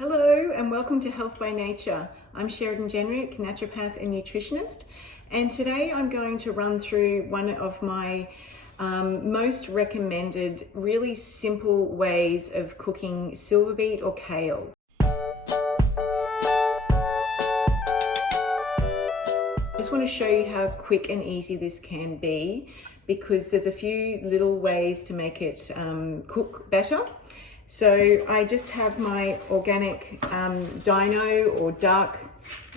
Hello and welcome to Health by Nature. I'm Sheridan Jenrick, naturopath and nutritionist, and today I'm going to run through one of my most recommended really simple ways of cooking silverbeet or kale. I just want to show you how quick and easy this can be, because there's a few little ways to make it cook better. So I just have my organic dino or dark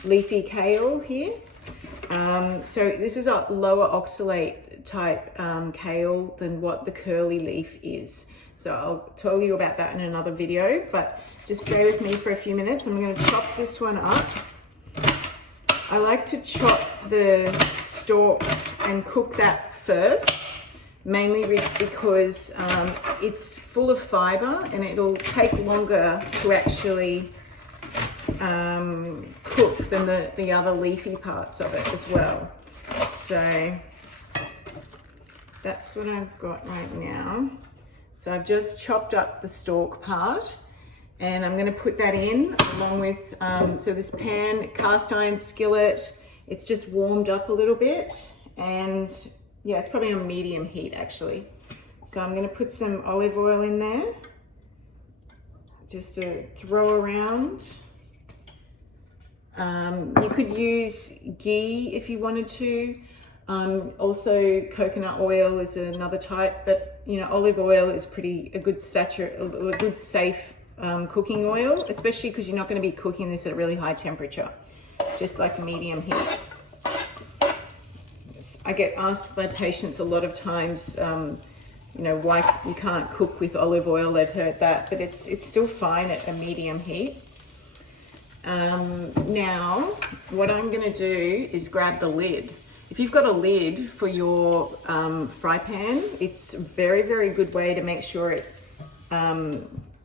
leafy kale here. So this is a lower oxalate type kale than what the curly leaf is. So I'll tell you about that in another video, but just stay with me for a few minutes. I'm going to chop this one up. I like to chop the stalk and cook that first, mainly because it's full of fiber and it'll take longer to actually cook than the other leafy parts of it as well. So that's what I've got right now. So I've just chopped up the stalk part and I'm going to put that in along with, so this pan, cast iron skillet, it's just warmed up a little bit, and yeah, it's probably on medium heat actually. So I'm going to put some olive oil in there just to throw around. You could use ghee if you wanted to. Also coconut oil is another type, but you know, olive oil is a good safe cooking oil, especially because you're not going to be cooking this at a really high temperature, just like medium heat. I get asked by patients a lot of times, you know, why you can't cook with olive oil. They've heard that, but it's still fine at a medium heat. Now, what I'm going to do is grab the lid. If you've got a lid for your fry pan, it's a very, very good way to make sure it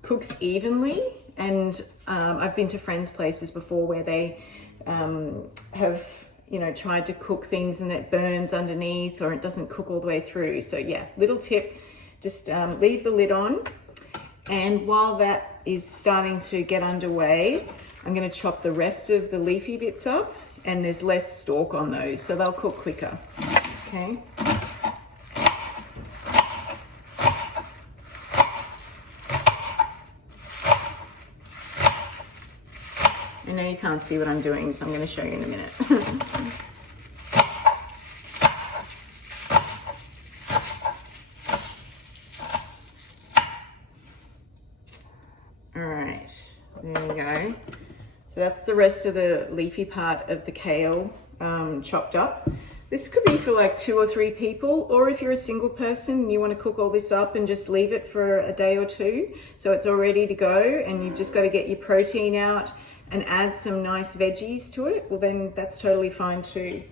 cooks evenly. And I've been to friends' places before where they have, you know, tried to cook things and it burns underneath or it doesn't cook all the way through. So yeah, little tip, just leave the lid on. And while that is starting to get underway, I'm going to chop the rest of the leafy bits up, and there's less stalk on those, so they'll cook quicker. Okay. I know you can't see what I'm doing, so I'm going to show you in a minute. All right, there we go. So that's the rest of the leafy part of the kale chopped up. This could be for like 2 or 3 people, or if you're a single person and you want to cook all this up and just leave it for a day or two, so it's all ready to go and you've just got to get your protein out and add some nice veggies to it, well then that's totally fine too.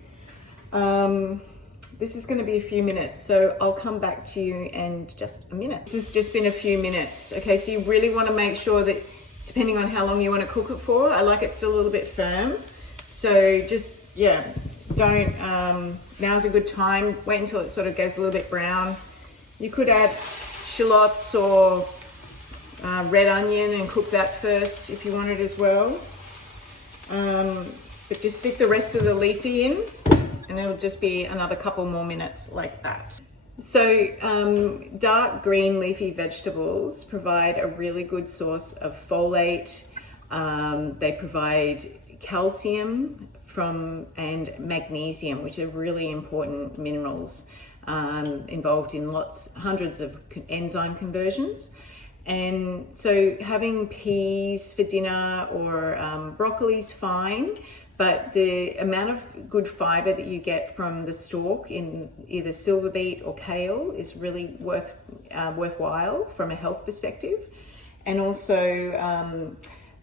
This is going to be a few minutes, so I'll come back to you in just a minute. This has just been a few minutes. Okay, so you really want to make sure that, depending on how long you want to cook it for, I like it still a little bit firm. So just, yeah, don't, now's a good time. Wait until it sort of goes a little bit brown. You could add shallots or red onion and cook that first if you wanted as well. But just stick the rest of the leafy in and it'll just be another couple more minutes like that. So dark green leafy vegetables provide a really good source of folate. They provide calcium and magnesium, which are really important minerals involved in hundreds of enzyme conversions. And so having peas for dinner or broccoli is fine, but the amount of good fiber that you get from the stalk in either silverbeet or kale is really worthwhile from a health perspective. And also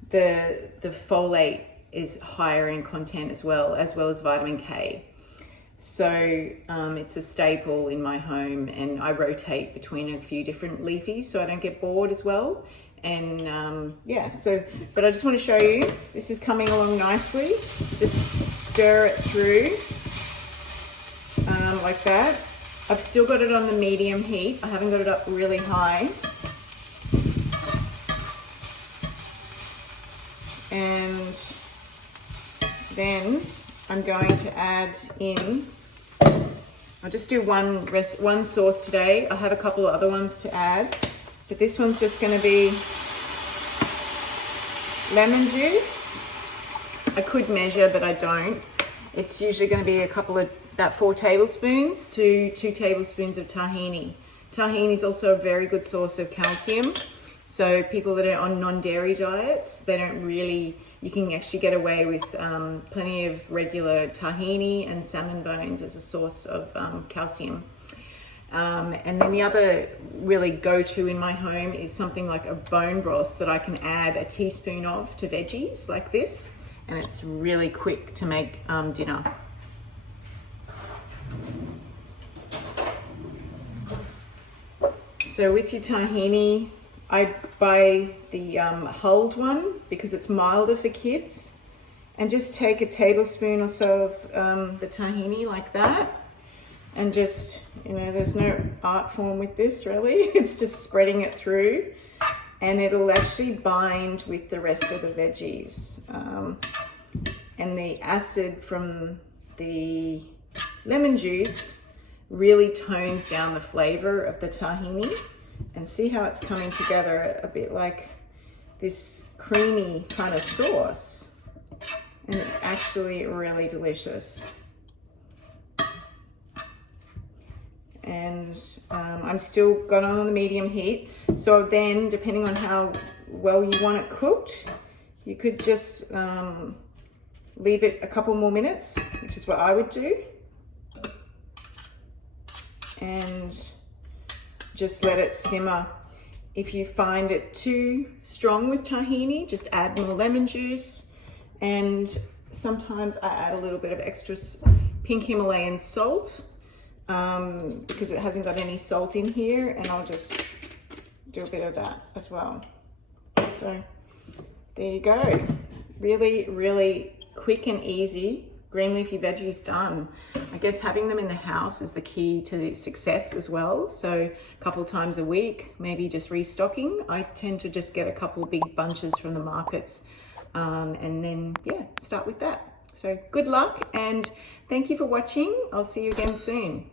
the folate is higher in content as well as vitamin K. So it's a staple in my home, and I rotate between a few different leafies so I don't get bored as well. And yeah, but I just want to show you, this is coming along nicely. Just stir it through like that. I've still got it on the medium heat. I haven't got it up really high. And then I'm going to add in, I'll just do one sauce today. I have a couple of other ones to add, but this one's just going to be lemon juice. I could measure, but I don't. It's usually going to be about 4 tablespoons to 2 tablespoons of tahini. Tahini is also a very good source of calcium. So people that are on non-dairy diets, they don't really, you can actually get away with plenty of regular tahini and salmon bones as a source of calcium. And then the other really go-to in my home is something like a bone broth that I can add a teaspoon of to veggies like this. And it's really quick to make dinner. So with your tahini, I buy the hulled one because it's milder for kids. And just take a tablespoon or so of the tahini like that. And just, there's no art form with this really. It's just spreading it through. And it'll actually bind with the rest of the veggies. And the acid from the lemon juice really tones down the flavor of the tahini. And see how it's coming together a bit like this creamy kind of sauce. And it's actually really delicious. And I'm still got on the medium heat. So then, depending on how well you want it cooked, you could just leave it a couple more minutes, which is what I would do. And just let it simmer. If you find it too strong with tahini, just add more lemon juice. And sometimes I add a little bit of extra pink Himalayan salt because it hasn't got any salt in here, and I'll just do a bit of that as well. So there you go. Really, really quick and easy green leafy veggies done. I guess having them in the house is the key to success as well. So a couple times a week, maybe just restocking. I tend to just get a couple of big bunches from the markets and then, start with that. So good luck and thank you for watching. I'll see you again soon.